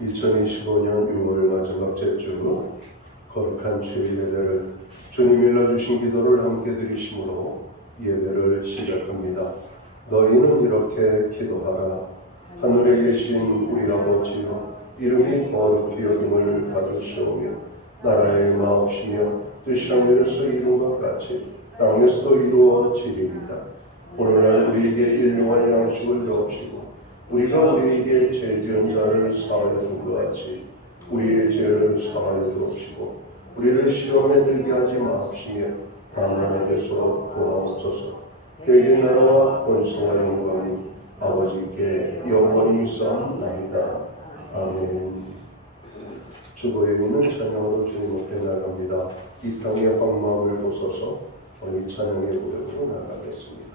2025년 6월 마지막 제주 거룩한 주일 예배를 주님 일러주신 기도를 함께 드리심으로 예배를 시작합니다. 너희는 이렇게 기도하라. 하늘에 계신 우리 아버지여, 이름이 거룩히 여김을 받으시오며 나라의 마옵시며 뜻이 하늘에서 이룬 것 같이 땅에서도 이루어지리이다. 오늘날 우리에게 일용할 양식을 주옵시고 우리가 우리에게 죄 지은 자를 사하여 준 것 같이 우리의 죄를 사하여 주옵시고 우리를 시험에 들게 하지 마옵시며 다만 에게서 구하옵소서. 대개 나라와 권세와 영광이 아버지께 영원히 있사옵나이다. 아멘. 주보에 있는 찬양으로 주님 앞에 나갑니다. 이 땅의 황망을 보소서. 오늘 찬양의 고백으로 나가겠습니다.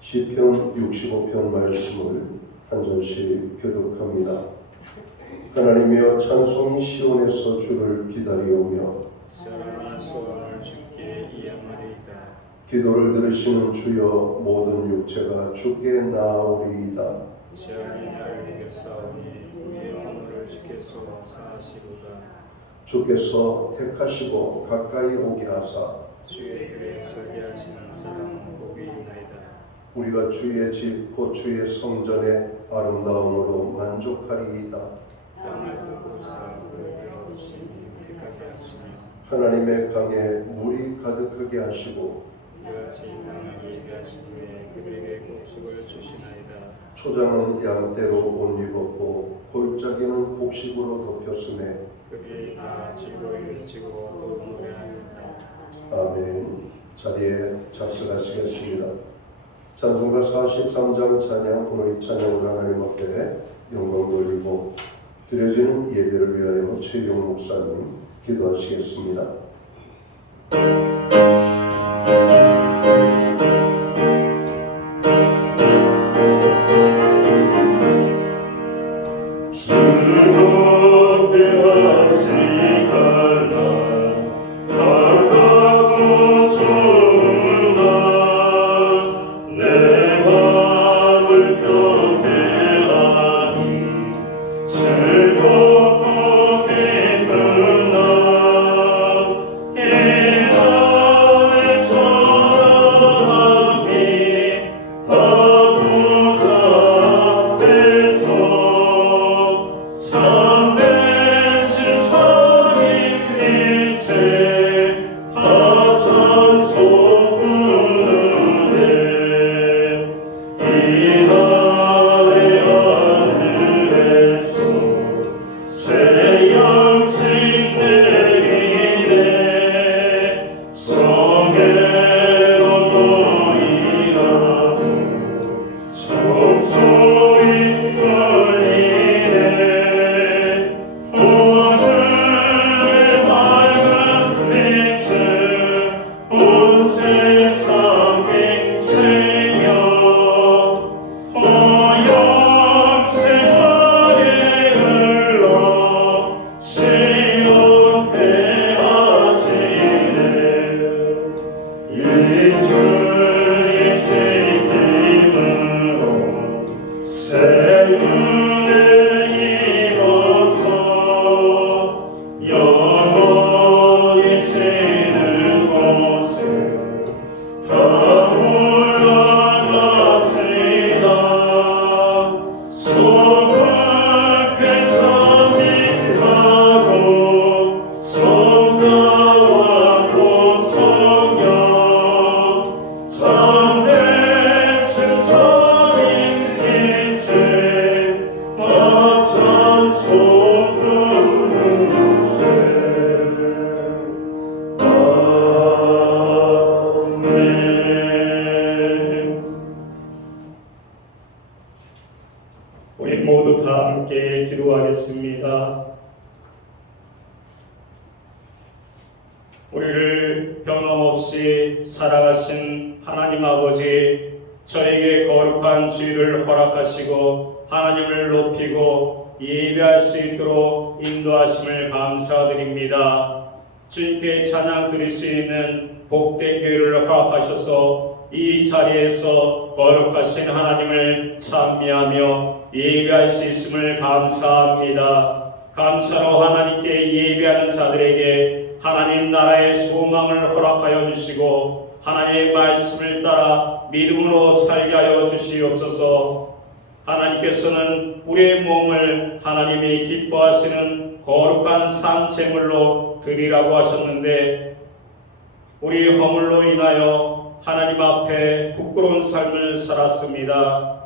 시편 65편 말씀을 한 절씩 교독합니다. 하나님이여, 찬송이 시온에서 주를 기다리오며 사람이 소원을 주께 이양하리이다. 기도를 들으시는 주여, 모든 육체가 주께 나아오리이다. 재앙이 나를 이겼사오니 우리의 허물을 주께서 사하시로다. 주께서 택하시고 가까이 오게 하사 주의 길에 서게 하시는 사람은 복이 있나이다. 우리가 주의 집 곧 주의 성전의 아름다움으로 만족하리이다. 땅을 굽고사 그에게 오시니 택하게 하시며 하나님의 강에 물이 가득하게 하시고 이같이 땅을 예비하신 후에 그들에게 곡식을 주시나이다. 초장은 양떼로 옷 입었고 골짜기는 곡식으로 덮였으며 그들이 다 집으로 일치고 또 노래하였다. 아멘. 자리에 좌석하시겠습니다. 찬송가 43장 찬양, 오늘 이 찬양으로 하나님 앞에 영광 돌리고 드려지는 예배를 위하여 최경 목사님 기도하시겠습니다. 즐겁고 기쁘나 은혜 입어서 영원히 새는 곳을 더 올라갑시다. 소박한 선민하고 성자와 보성령 참된 승성인 인생 마찬소 부르세. 아멘. 우리 모두 다 함께 기도하겠습니다. 우리를 변함없이 살아가신 하나님 아버지, 저에게 거룩한 주일을 허락하시고 하나님을 높이고 예배할 수 있도록 인도하심을 감사드립니다. 주님께 찬양 드릴 수 있는 복된 교회를 허락하셔서 이 자리에서 거룩하신 하나님을 찬미하며 예배할 수 있음을 감사합니다. 감사로 하나님께 예배하는 자들에게 하나님 나라의 소망을 허락하여 주시고 하나님의 말씀을 따라 믿음으로 살게 하여 주시옵소서. 하나님께서는 우리의 몸을 하나님이 기뻐하시는 거룩한 산제물로 드리라고 하셨는데 우리 허물로 인하여 하나님 앞에 부끄러운 삶을 살았습니다.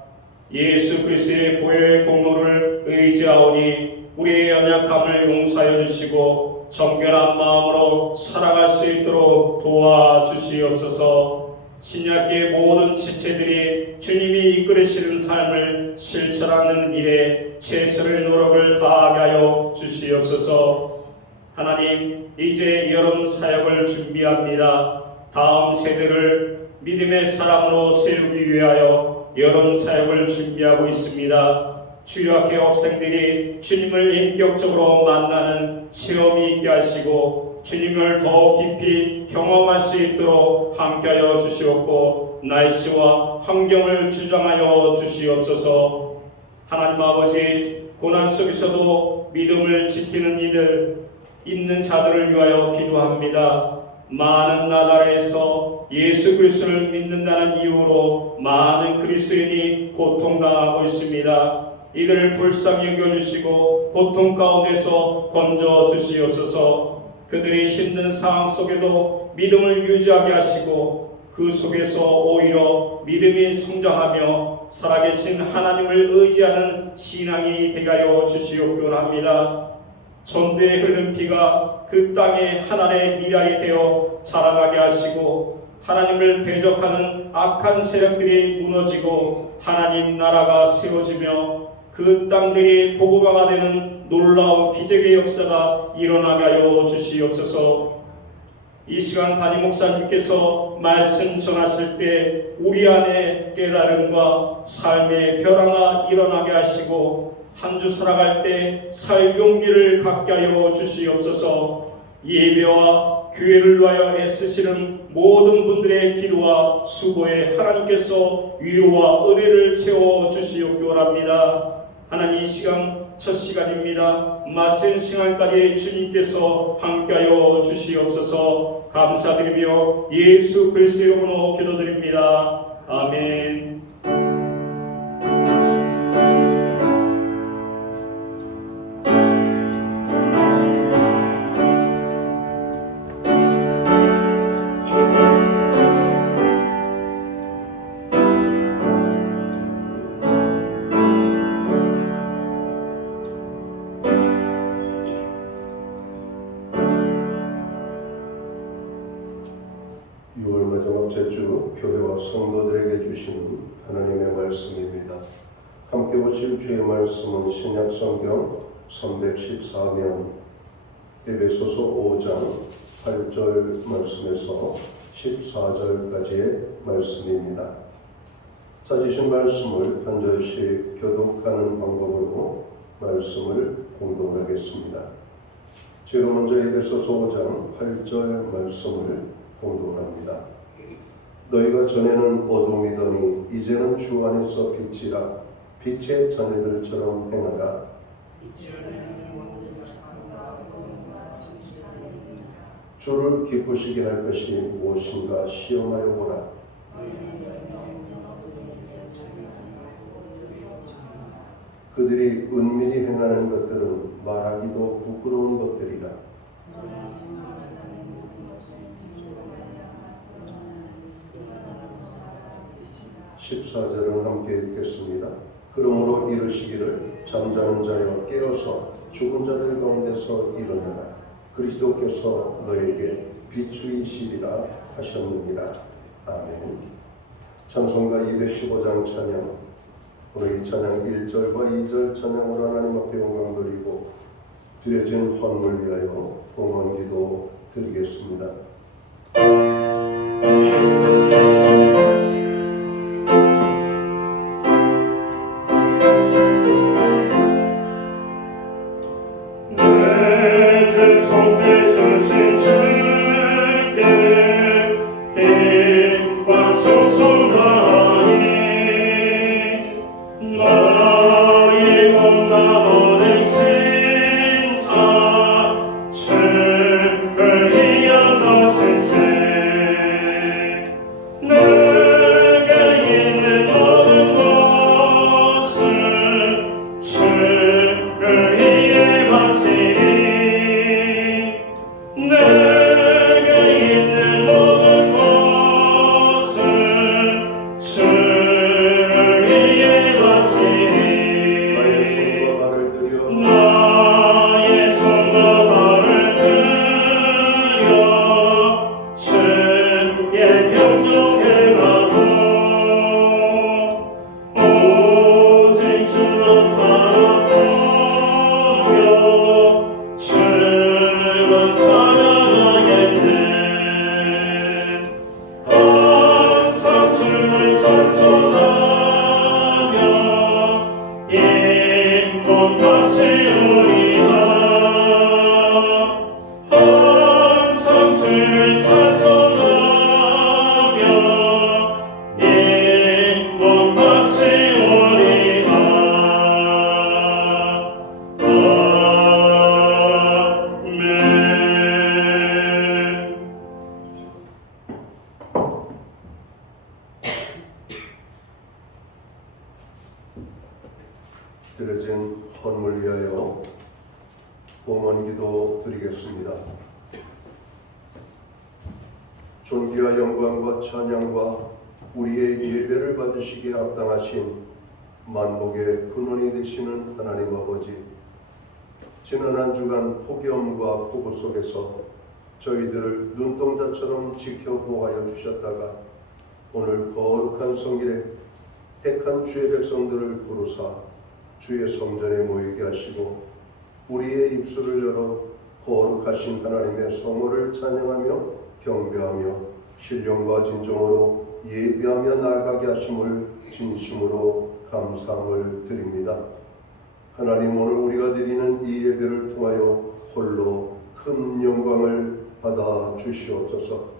예수 그리스도의 보혈의 공로를 의지하오니 우리의 연약함을 용서하여 주시고 정결한 마음으로 살아갈 수 있도록 도와주시옵소서. 신약의 모든 지체들이 주님이 이끌으시는 삶을 실천하는 일에 최선의 노력을 다하게 하여 주시옵소서. 하나님, 이제 여름 사역을 준비합니다. 다음 세대를 믿음의 사람으로 세우기 위하여 여름 사역을 준비하고 있습니다. 주일학교 학생들이 주님을 인격적으로 만나는 체험이 있게 하시고 주님을 더 깊이 경험할 수 있도록 함께하여 주시옵고 날씨와 환경을 주장하여 주시옵소서. 하나님 아버지, 고난 속에서도 믿음을 지키는 이들 있는 자들을 위하여 기도합니다. 많은 나라에서 예수 그리스도를 믿는다는 이유로 많은 그리스도인이 고통당하고 있습니다. 이들을 불쌍히 여겨주시고 고통 가운데서 건져주시옵소서. 그들이 힘든 상황 속에도 믿음을 유지하게 하시고 그 속에서 오히려 믿음이 성장하며 살아계신 하나님을 의지하는 신앙이 되게 하여 주시옵기를 합니다. 전대에 흐른 피가 그 땅의 하나님의 미랄이 되어 자라나게 하시고 하나님을 대적하는 악한 세력들이 무너지고 하나님 나라가 세워지며 그 땅들이 복음화가 되는 놀라운 기적의 역사가 일어나게 하여 주시옵소서. 이 시간 담임 목사님께서 말씀 전하실 때 우리 안에 깨달음과 삶의 변화가 일어나게 하시고 한 주 살아갈 때 살 용기를 갖게 하여 주시옵소서. 예배와 교회를 위하여 애쓰시는 모든 분들의 기도와 수고에 하나님께서 위로와 은혜를 채워 주시옵기 원합니다. 하나님, 이 시간 첫 시간입니다. 마친 시간까지 주님께서 함께하여 주시옵소서. 감사드리며 예수 그리스도 이름으로 기도드립니다. 아멘. 제주 교회와 성도들에게 주시는 하나님의 말씀입니다. 함께 보실 주의 말씀은 신약성경 314면 에베소서 5장 8절 말씀에서 14절까지의 말씀입니다. 찾으신 말씀을 한 절씩 교독하는 방법으로 말씀을 공독하겠습니다. 제가 먼저 에베소서 5장 8절 말씀을 공독합니다. 너희가 전에는 어둠이더니 이제는 주 안에서 빛이라. 빛의 자녀들처럼 행하라. 주를 기쁘시게 할 것이 무엇인가 시험하여 보라. 그들이 은밀히 행하는 것들은 말하기도 부끄러운 것들이라. 14절은 함께 읽겠습니다. 그러므로 이르시기를 잠자는 자여 깨어서 죽은 자들 가운데서 일어나라. 그리스도께서 너에게 비추이시리라 하셨느니라. 아멘. 찬송가 215장 찬양. 오늘 이 찬양 1절과 2절 찬양으로 하나님 앞에 영광 드리고 드려진 헌물 위하여 봉헌 기도 드리겠습니다. 드려진 헌물 위하여 봉헌 기도 드리겠습니다. 존귀와 영광과 찬양과 우리의 예배를 받으시기에 합당하신 만복의 근원이 되시는 하나님 아버지, 지난 한 주간 폭염과 폭우 속에서 저희들을 눈동자처럼 지켜보호하여 주셨다가 오늘 거룩한 성길에 택한 주의 백성들을 부르사 주의 성전에 모이게 하시고 우리의 입술을 열어 거룩하신 하나님의 성호를 찬양하며 경배하며 신령과 진정으로 예배하며 나아가게 하심을 진심으로 감사함을 드립니다. 하나님, 오늘 우리가 드리는 이 예배를 통하여 홀로 큰 영광을 받아 주시옵소서.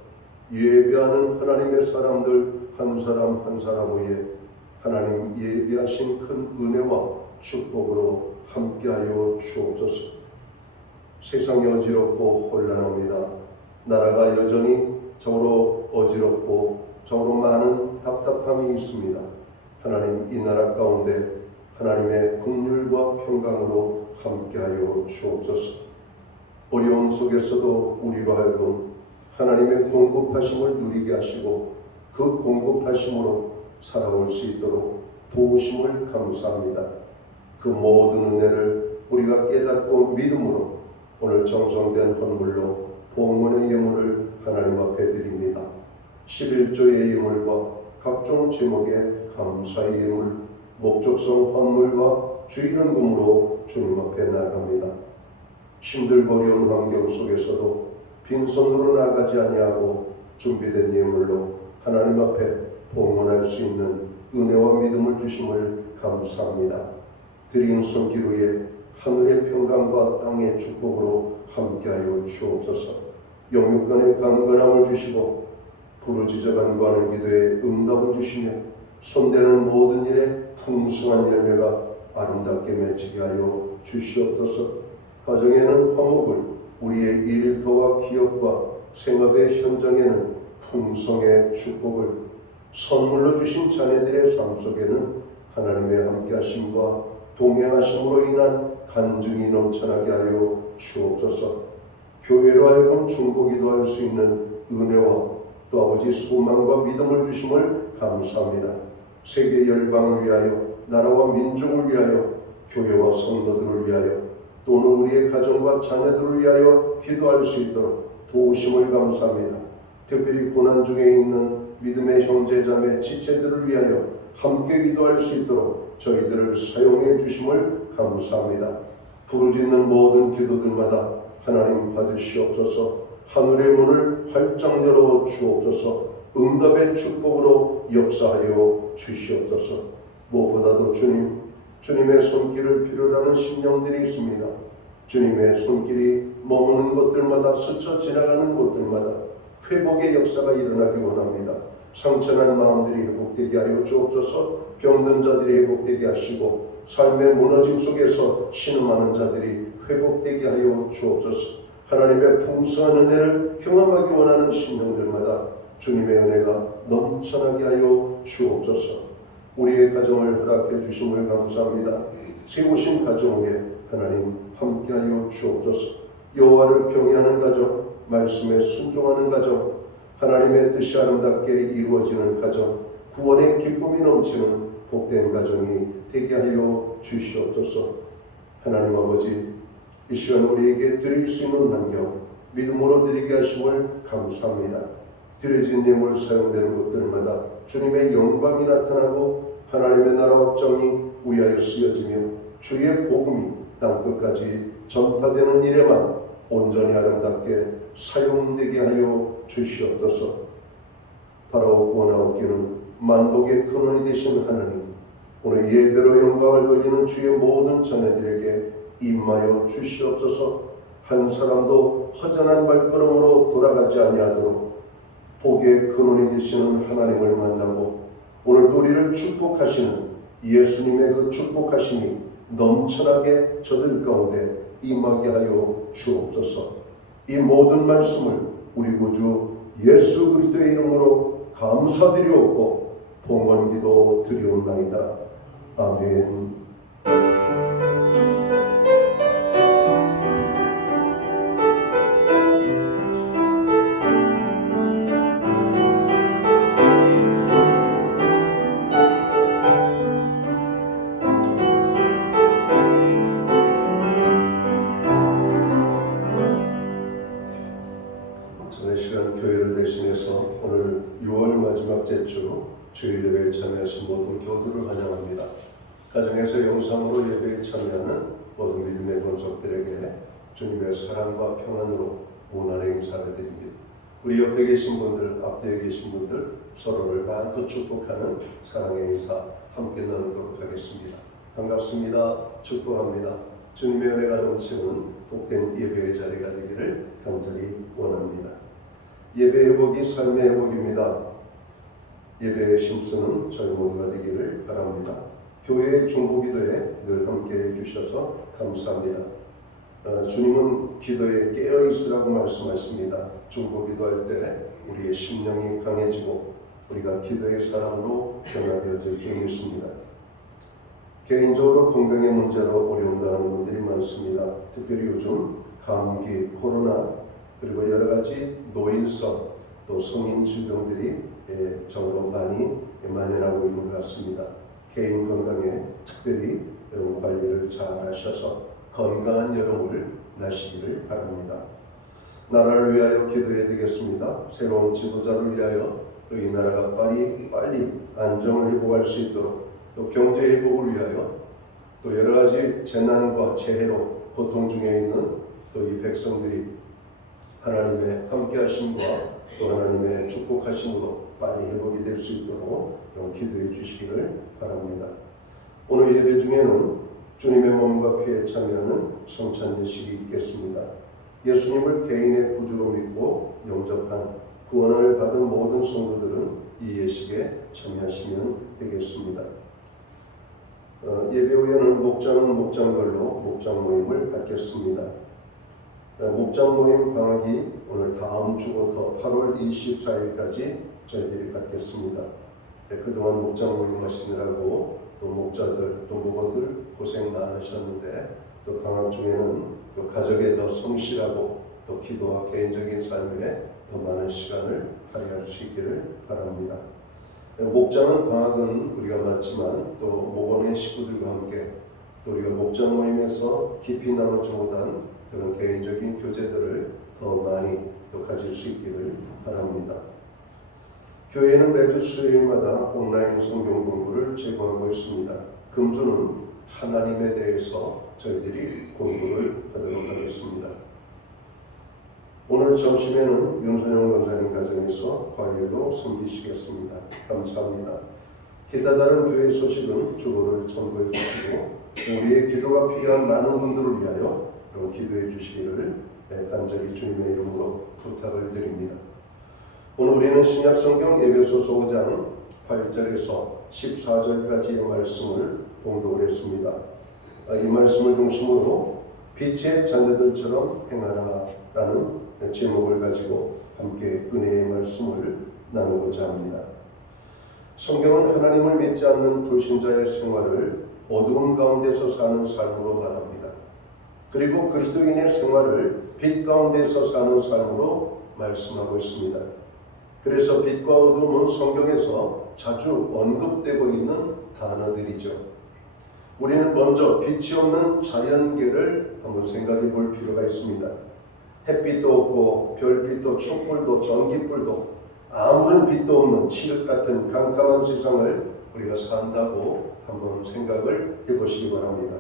예배하는 하나님의 사람들 한 사람 한 사람 위에 하나님 예비하신 큰 은혜와 축복으로 함께하여 주옵소서. 세상이 어지럽고 혼란합니다. 나라가 여전히 저로 어지럽고 저로 많은 답답함이 있습니다. 하나님, 이 나라 가운데 하나님의 긍휼과 평강으로 함께하여 주옵소서. 어려움 속에서도 우리로 하여금 하나님의 공급하심을 누리게 하시고 그 공급하심으로 살아올 수 있도록 도우심을 감사합니다. 그 모든 은혜를 우리가 깨닫고 믿음으로 오늘 정성된 헌물로 봉헌의 예물을 하나님 앞에 드립니다. 11조의 예물과 각종 제목의 감사의 예물, 목적성 헌물과 주일헌금으로 주님 앞에 나아갑니다. 힘들고 어려운 환경 속에서도 빈손으로 나아가지 아니하고 준비된 예물로 하나님 앞에 봉헌할 수 있는 은혜와 믿음을 주심을 감사합니다. 드린 손길 위에 하늘의 평강과 땅의 축복으로 함께하여 주옵소서. 영육간의 강건함을 주시고 부르짖어 간구하는 기도에 응답을 주시며 손대는 모든 일에 풍성한 열매가 아름답게 맺히게 하여 주시옵소서. 가정에는 화목을, 우리의 일터와 기업과 생업의 현장에는 풍성의 축복을, 선물로 주신 자녀들의 삶 속에는 하나님의 함께하심과 동행하심으로 인한 간증이 넘쳐나게 하여 주옵소서. 교회로 하여금 중보기도할 수 있는 은혜와 또 아버지 소망과 믿음을 주심을 감사합니다. 세계 열방을 위하여, 나라와 민족을 위하여, 교회와 성도들을 위하여, 또는 우리의 가정과 자녀들을 위하여 기도할 수 있도록 도우심을 감사합니다. 특별히 고난 중에 있는 믿음의 형제자매 지체들을 위하여 함께 기도할 수 있도록 저희들을 사용해 주심을 감사합니다. 부르짖는 모든 기도들마다 하나님 받으시옵소서. 하늘의 문을 활짝 열어 주옵소서. 응답의 축복으로 역사하여 주시옵소서. 무엇보다도 주님의 손길을 필요로 하는 심령들이 있습니다. 주님의 손길이 머무는 곳들마다, 스쳐 지나가는 곳들마다 회복의 역사가 일어나기 원합니다. 상처난 마음들이 회복되게 하여 주옵소서. 병든 자들이 회복되게 하시고 삶의 무너짐 속에서 신음하는 자들이 회복되게 하여 주옵소서. 하나님의 풍성한 은혜를 경험하기 원하는 심령들마다 주님의 은혜가 넘쳐나게 하여 주옵소서. 우리의 가정을 허락해 주심을 감사합니다. 세우신 가정 위에 하나님 함께하여 주옵소서. 여호와를 경외하는 가정, 말씀에 순종하는 가정, 하나님의 뜻이 아름답게 이루어지는 가정, 구원의 기쁨이 넘치는 복된 가정이 되게 하여 주시옵소서. 하나님 아버지, 이 시간 우리에게 드릴 수 있는 환경, 믿음으로 드리게 하심을 감사합니다. 드려진 예물 사용되는 곳들마다 주님의 영광이 나타나고 하나님의 나라 확정이 위하여 쓰여지며 주의 복음이 땅끝까지 전파되는 일에만 온전히 아름답게 사용되게 하여 주시옵소서. 바라고 구원하옵기는 만복의 근원이 되신 하나님, 오늘 예배로 영광을 돌리는 주의 모든 자녀들에게 임하여 주시옵소서. 한 사람도 허전한 발걸음으로 돌아가지 아니하도록 복의 근원이 되시는 하나님을 만나고 오늘도 우리를 축복하시는 예수님의 그 축복하심이 넘쳐나게 저들 가운데 임하게 하여 주옵소서. 이 모든 말씀을 우리 구주 예수 그리스도의 이름으로 감사드리옵고 봉헌기도 드리옵나이다. 아멘. 전의 시간 교회를 대신해서 오늘 6월 마지막 제주 주일 예배에 참여하신 모든 교우들을 환영합니다. 가정에서 영상으로 예배에 참여하는 모든 믿음의 본속들에게 주님의 사랑과 평안으로 문안의 인사를 드립니다. 우리 옆에 계신 분들, 앞뒤에 계신 분들 서로를 마음껏 축복하는 사랑의 인사 함께 나누도록 하겠습니다. 반갑습니다. 축복합니다. 주님의 은혜가 넘치는 복된 예배의 자리가 되기를 간절히 원합니다. 예배 회복이 삶의 회복입니다. 예배의 심수는 저희 모두가 되기를 바랍니다. 교회의 중보기도에 늘 함께해 주셔서 감사합니다. 주님은 기도에 깨어있으라고 말씀하십니다. 중보기도할 때 우리의 심령이 강해지고 우리가 기도의 사람으로 변화되어질 줄 믿습니다. 개인적으로 건강의 문제로 어려움 당하는 분들이 많습니다. 특별히 요즘 감기, 코로나 그리고 여러 가지 노인성 또 성인 질병들이 정으로 많이 만연하고 있는 것 같습니다. 개인 건강에 특별히 여러분 관리를 잘 하셔서 건강한 여름을 나시기를 바랍니다. 나라를 위하여 기도해야 되겠습니다. 새로운 지도자를 위하여 또 이 나라가 빨리 안정을 회복할 수 있도록 또 경제 회복을 위하여 또 여러 가지 재난과 재해로 고통 중에 있는 또 이 백성들이 하나님의 함께하심과 또 하나님의 축복하심으로 빨리 회복이 될 수 있도록 기도해 주시기를 바랍니다. 오늘 예배 중에는 주님의 몸과 피에 참여하는 성찬 예식이 있겠습니다. 예수님을 개인의 구주로 믿고 영접한 구원을 받은 모든 성도들은 이 예식에 참여하시면 되겠습니다. 예배 후에는 목장은 목장별로 목장 모임을 갖겠습니다. 목장 모임 방학이 오늘 다음 주부터 8월 24일까지 저희들이 갖겠습니다. 그동안 목장 모임 하시느라고 또 목자들 또 목원들 고생 많으셨는데 또 방학 중에는 또 가족에 더 성실하고 또 기도와 개인적인 삶에 더 많은 시간을 할애할 수 있기를 바랍니다. 목장은 방학은 우리가 맞지만 또 목원의 식구들과 함께 또 우리가 목장 모임에서 깊이 나누지 못한 그런 개인적인 교제들을 더 많이 또 가질 수 있기를 바랍니다. 교회는 매주 수요일마다 온라인 성경 공부를 제공하고 있습니다. 금주는 하나님에 대해서 저희들이 공부를 하도록 하겠습니다. 오늘 점심에는 윤선영 권사님 가정에서 과일로 섬기시겠습니다. 감사합니다. 기타 다른 교회 소식은 주보를 첨부해 주시고 우리의 기도가 필요한 많은 분들을 위하여 기도해 주시기를 간절히 주님의 이름으로 부탁을 드립니다. 오늘 우리는 신약성경 에베소서 5장 8절에서 14절까지의 말씀을 봉독을 했습니다. 이 말씀을 중심으로 빛의 자녀들처럼 행하라 라는 제목을 가지고 함께 은혜의 말씀을 나누고자 합니다. 성경은 하나님을 믿지 않는 불신자의 생활을 어두운 가운데서 사는 삶으로 말합니다. 그리고 그리스도인의 생활을 빛 가운데서 사는 삶으로 말씀하고 있습니다. 그래서 빛과 어둠은 성경에서 자주 언급되고 있는 단어들이죠. 우리는 먼저 빛이 없는 자연계를 한번 생각해 볼 필요가 있습니다. 햇빛도 없고 별빛도 촛불도 전기불도 아무런 빛도 없는 칠흑 같은 깜깜한 세상을 우리가 산다고 한번 생각을 해보시기 바랍니다.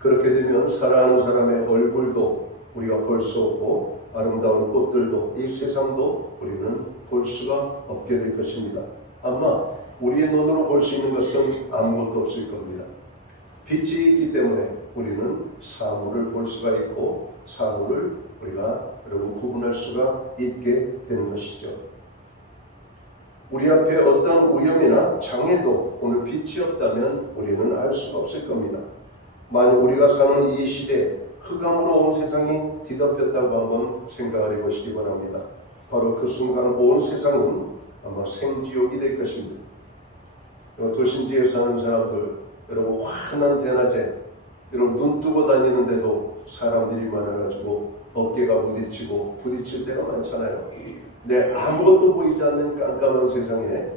그렇게 되면 사랑하는 사람의 얼굴도 우리가 볼 수 없고 아름다운 꽃들도 이 세상도 우리는 볼 수가 없게 될 것입니다. 아마 우리의 눈으로 볼 수 있는 것은 아무것도 없을 겁니다. 빛이 있기 때문에 우리는 사물을 볼 수가 있고 사물을 우리가 여러분 구분할 수가 있게 되는 것이죠. 우리 앞에 어떤 위험이나 장애도 오늘 빛이 없다면 우리는 알 수가 없을 겁니다. 만약 우리가 사는 이 시대에 흑암으로 온 세상이 뒤덮였다고 한번 생각을 해보시기 바랍니다. 바로 그 순간 온 세상은 아마 생지옥이 될 것입니다. 도심지에 사는 사람들, 여러분 환한 대낮에 여러분 눈 뜨고 다니는데도 사람들이 많아가지고 어깨가 부딪힐 때가 많잖아요. 네, 아무것도 보이지 않는 깜깜한 세상에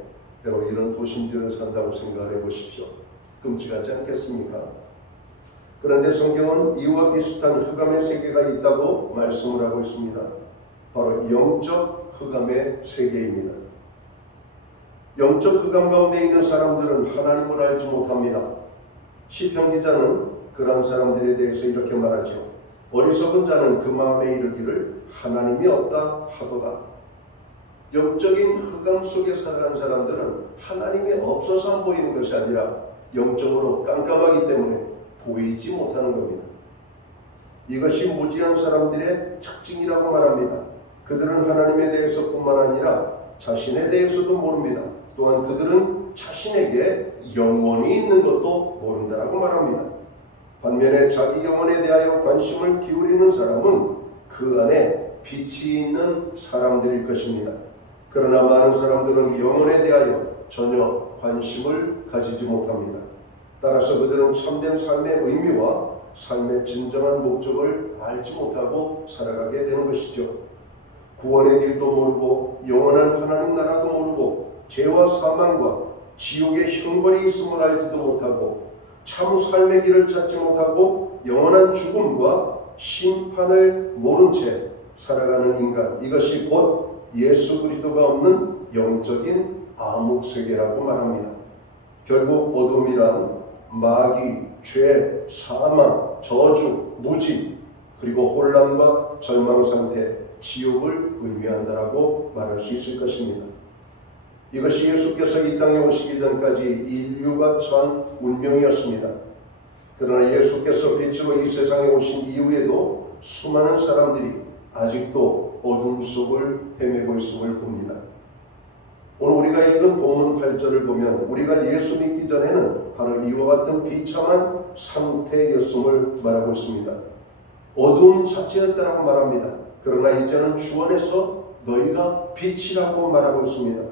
여러분 이런 도심지를 산다고 생각해 보십시오. 끔찍하지 않겠습니까? 그런데 성경은 이와 비슷한 흑암의 세계가 있다고 말씀을 하고 있습니다. 바로 영적 흑암의 세계입니다. 영적 흑암 가운데 있는 사람들은 하나님을 알지 못합니다. 시편 기자는 그런 사람들에 대해서 이렇게 말하죠. 어리석은 자는 그 마음에 이르기를 하나님이 없다 하도다. 영적인 흑암 속에 살아가는 사람들은 하나님이 없어서 안 보이는 것이 아니라 영적으로 깜깜하기 때문에 보이지 못하는 겁니다. 이것이 무지한 사람들의 특징이라고 말합니다. 그들은 하나님에 대해서뿐만 아니라 자신에 대해서도 모릅니다. 또한 그들은 자신에게 영혼이 있는 것도 모른다라고 말합니다. 반면에 자기 영혼에 대하여 관심을 기울이는 사람은 그 안에 빛이 있는 사람들일 것입니다. 그러나 많은 사람들은 영혼에 대하여 전혀 관심을 가지지 못합니다. 따라서 그들은 참된 삶의 의미와 삶의 진정한 목적을 알지 못하고 살아가게 되는 것이죠. 구원의 길도 모르고 영원한 하나님 나라도 모르고 죄와 사망과 지옥의 형벌이 있음을 알지도 못하고 참 삶의 길을 찾지 못하고 영원한 죽음과 심판을 모른 채 살아가는 인간, 이것이 곧 예수 그리스도가 없는 영적인 암흑세계라고 말합니다. 결국 어둠이란 마귀, 죄, 사망, 저주, 무지, 그리고 혼란과 절망 상태, 지옥을 의미한다라고 말할 수 있을 것입니다. 이것이 예수께서 이 땅에 오시기 전까지 인류가 처한 운명이었습니다. 그러나 예수께서 빛으로 이 세상에 오신 이후에도 수많은 사람들이 아직도 어둠 속을 헤매고 있음을 봅니다. 오늘 우리가 읽은 본문 8절을 보면 우리가 예수 믿기 전에는 바로 이와 같은 비참한 상태였음을 말하고 있습니다. 어두움 자체였다라고 말합니다. 그러나 이제는 주 안에서 너희가 빛이라고 말하고 있습니다.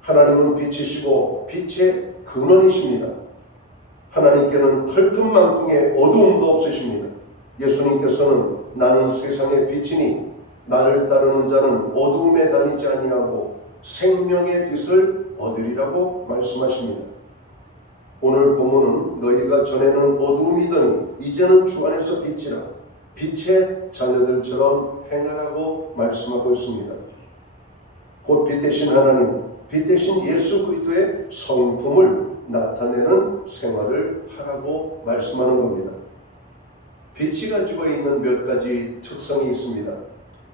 하나님은 빛이시고 빛의 근원이십니다. 하나님께는 털끝만큼의 어두움도 없으십니다. 예수님께서는 나는 세상의 빛이니 나를 따르는 자는 어두움에 다니지 아니하고 생명의 빛을 얻으리라고 말씀하십니다. 오늘 본문은 너희가 전에는 어두움이더니 이제는 주 안에서 빛이라 빛의 자녀들처럼 행하라고 말씀하고 있습니다. 곧 빛 대신 하나님, 빛 대신 예수 그리스도의 성품을 나타내는 생활을 하라고 말씀하는 겁니다. 빛이 가지고 있는 몇 가지 특성이 있습니다.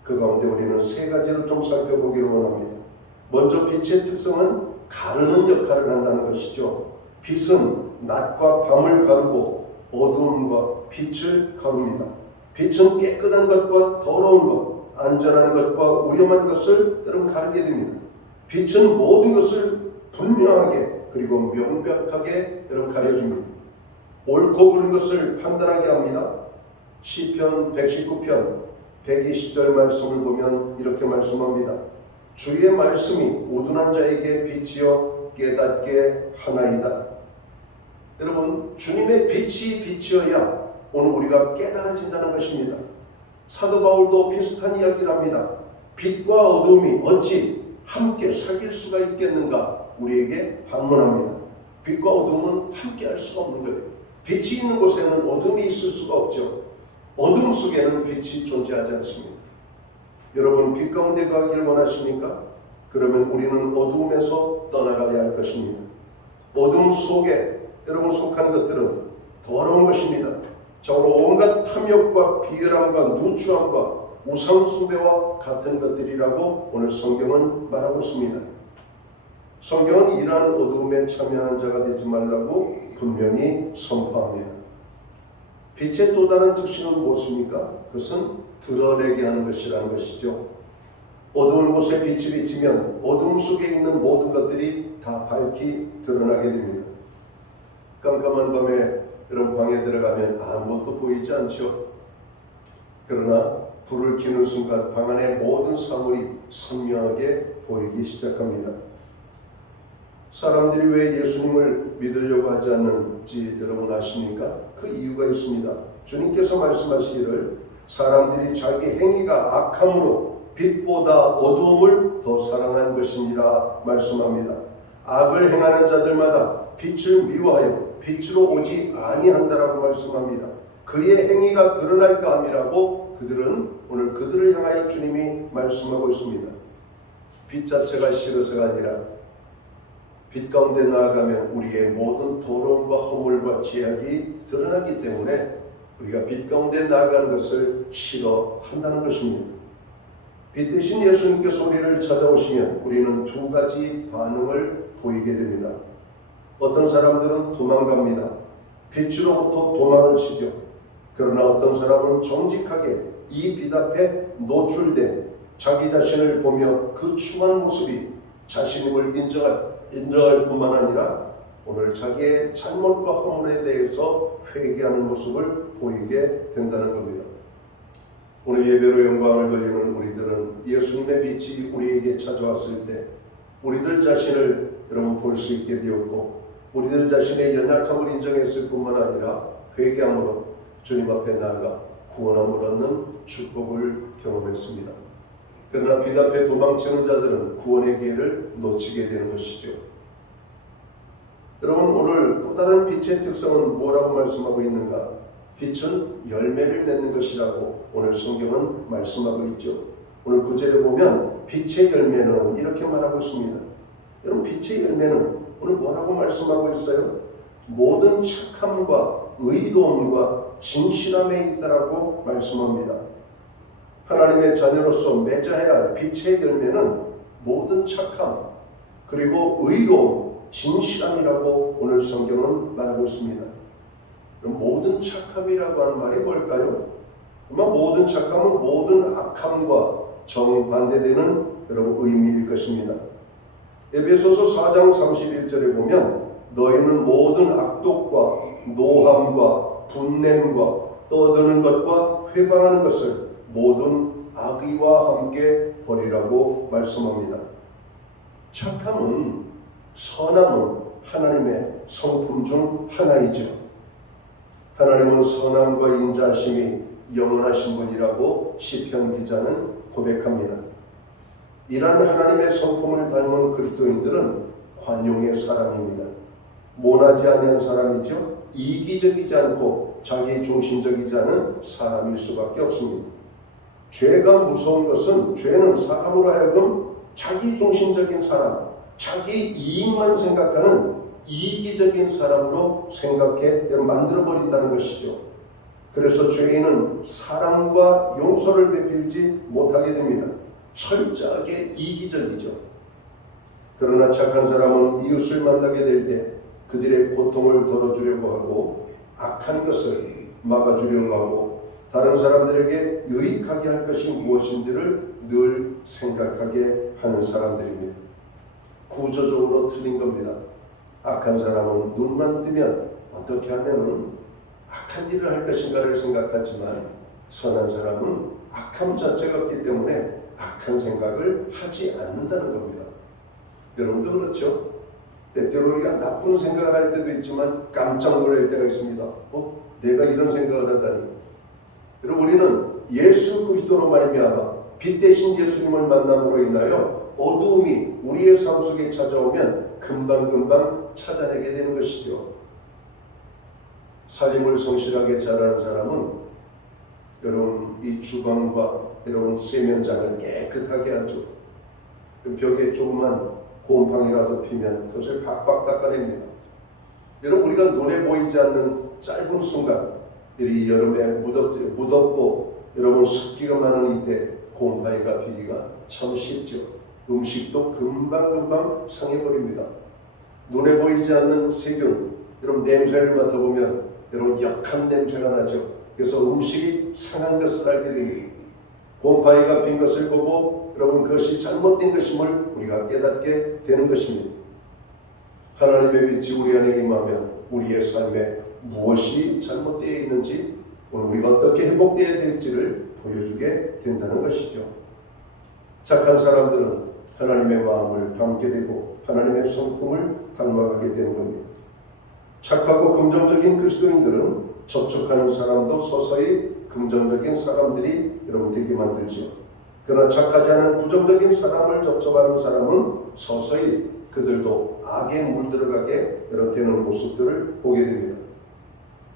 그 가운데 우리는 세 가지를 좀 살펴보기를 원합니다. 먼저 빛의 특성은 가르는 역할을 한다는 것이죠. 빛은 낮과 밤을 가르고 어두움과 빛을 가릅니다. 빛은 깨끗한 것과 더러운 것, 안전한 것과 위험한 것을 여러분 가르게 됩니다. 빛은 모든 것을 분명하게 그리고 명백하게 여러분 가려줍니다. 옳고 그른 것을 판단하게 합니다. 시편 119편 120절 말씀을 보면 이렇게 말씀합니다. 주의 말씀이 우둔한 자에게 빛이여 깨닫게 하나이다. 여러분, 주님의 빛이 빛이어야 오늘 우리가 깨달아진다는 것입니다. 사도 바울도 비슷한 이야기를 합니다. 빛과 어둠이 어찌 함께 사귈 수가 있겠는가 우리에게 반문합니다. 빛과 어둠은 함께 할 수가 없는 거예요. 빛이 있는 곳에는 어둠이 있을 수가 없죠. 어둠 속에는 빛이 존재하지 않습니다. 여러분, 빛 가운데 가기를 원하십니까? 그러면 우리는 어두움에서 떠나가야 할 것입니다. 어둠 속에 여러분 속한 것들은 더러운 것입니다. 저로 온갖 탐욕과 비열함과 누추함과 우상숭배와 같은 것들이라고 오늘 성경은 말하고 있습니다. 성경은 이러한 어두움에 참여하는 자가 되지 말라고 분명히 선포합니다. 빛의 또 다른 특징은 무엇입니까? 그것은 드러내게 하는 것이라는 것이죠. 어두운 곳에 빛이 비치면 어두움 속에 있는 모든 것들이 다 밝히 드러나게 됩니다. 깜깜한 밤에 여러분 방에 들어가면 아무것도 보이지 않죠. 그러나 불을 켜는 순간 방 안의 모든 사물이 선명하게 보이기 시작합니다. 사람들이 왜 예수님을 믿으려고 하지 않는지 여러분 아십니까? 그 이유가 있습니다. 주님께서 말씀하시기를 사람들이 자기 행위가 악함으로 빛보다 어두움을 더 사랑한 것이니라 말씀합니다. 악을 행하는 자들마다 빛을 미워하여 빛으로 오지 아니한다라고 말씀합니다. 그의 행위가 드러날까 함이라고 그들은 오늘 그들을 향하여 주님이 말씀하고 있습니다. 빛 자체가 싫어서가 아니라 빛 가운데 나아가면 우리의 모든 더러움과 허물과 죄악이 드러나기 때문에 우리가 빛 가운데 나아가는 것을 싫어한다는 것입니다. 빛 대신 예수님께서 우리를 찾아오시면 우리는 두 가지 반응을 보이게 됩니다. 어떤 사람들은 도망갑니다. 빛으로부터 도망을 치죠. 그러나 어떤 사람은 정직하게 이 빛 앞에 노출된 자기 자신을 보며 그 추한 모습이 자신임을 인정할 뿐만 아니라 오늘 자기의 잘못과 허물에 대해서 회개하는 모습을 보이게 된다는 겁니다. 오늘 예배로 영광을 돌리는 우리들은 예수님의 빛이 우리에게 찾아왔을 때 우리들 자신을 여러분 볼 수 있게 되었고 우리들 자신의 연약함을 인정했을 뿐만 아니라 회개함으로 주님 앞에 나아가 구원함을 얻는 축복을 경험했습니다. 그러나 빛 앞에 도망치는 자들은 구원의 기회를 놓치게 되는 것이죠. 여러분, 오늘 또 다른 빛의 특성은 뭐라고 말씀하고 있는가? 빛은 열매를 맺는 것이라고 오늘 성경은 말씀하고 있죠. 오늘 9절에 보면 빛의 열매는 이렇게 말하고 있습니다. 여러분, 빛의 열매는 오늘 뭐라고 말씀하고 있어요? 모든 착함과 의로움과 진실함에 있다라고 말씀합니다. 하나님의 자녀로서 맺어야 할 빛의 열매는 모든 착함 그리고 의로움, 진실함이라고 오늘 성경은 말하고 있습니다. 모든 착함이라고 하는 말이 뭘까요? 아마 모든 착함은 모든 악함과 정반대되는 여러분 의미일 것입니다. 에베소서 4장 31절에 보면 너희는 모든 악독과 노함과 분냄과 떠드는 것과 회방하는 것을 모든 악의와 함께 버리라고 말씀합니다. 착함은 선함은 하나님의 성품 중 하나이죠. 하나님은 선함과 인자하심이 영원하신 분이라고 시편 기자는 고백합니다. 이러한 하나님의 성품을 닮은 그리스도인들은 관용의 사람입니다. 모나지 않은 사람이죠. 이기적이지 않고 자기 중심적이지 않은 사람일 수밖에 없습니다. 죄가 무서운 것은 죄는 사람으로 하여금 자기 중심적인 사람, 자기 이익만 생각하는 이기적인 사람으로 생각해 만들어버린다는 것이죠. 그래서 죄인은 사랑과 용서를 베풀지 못하게 됩니다. 철저하게 이기적이죠. 그러나 착한 사람은 이웃을 만나게 될 때 그들의 고통을 덜어주려고 하고 악한 것을 막아주려고 하고 다른 사람들에게 유익하게 할 것이 무엇인지를 늘 생각하게 하는 사람들입니다. 구조적으로 틀린 겁니다. 악한 사람은 눈만 뜨면 어떻게 하면은 악한 일을 할 것인가를 생각하지만 선한 사람은 악함 자체가 없기 때문에 악한 생각을 하지 않는다는 겁니다. 여러분도 그렇죠? 때때로 우리가 나쁜 생각을 할 때도 있지만 깜짝 놀랄 때가 있습니다. 내가 이런 생각을 하다니. 여러분, 우리는 예수 그리스도로 말미암아 빛 대신 예수님을 만남으로 인하여 어두움이 우리의 삶 속에 찾아오면 금방금방 찾아내게 되는 것이죠. 살림을 성실하게 잘하는 사람은 여러분 이 주방과 여러분 세면장을 깨끗하게 하죠. 벽에 조그만 곰팡이라도 피면 그것을 박박 닦아냅니다. 여러분, 우리가 눈에 보이지 않는 짧은 순간 이 여름에 무덥고 여러분 습기가 많은 이때 곰팡이가 피기가 참 쉽죠. 음식도 금방금방 상해버립니다. 눈에 보이지 않는 세균, 여러분 냄새를 맡아보면 여러분 역한 냄새가 나죠. 그래서 음식이 상한 것을 알게 됩니다. 곰팡이가 핀 것을 보고 여러분 그것이 잘못된 것임을 우리가 깨닫게 되는 것입니다. 하나님의 빛이 우리 안에 임하면 우리의 삶에 무엇이 잘못되어 있는지 오늘 우리가 어떻게 회복되어야 될지를 보여주게 된다는 것이죠. 착한 사람들은 하나님의 마음을 담게 되고 하나님의 성품을 닮아가게 되는 겁니다. 착하고 긍정적인 그리스도인들은 접촉하는 사람도 서서히 긍정적인 사람들이 여러분 되게 만들죠. 그러나 착하지 않은 부정적인 사람을 접촉하는 사람은 서서히 그들도 악에 물들어가게 여러분 되는 모습들을 보게 됩니다.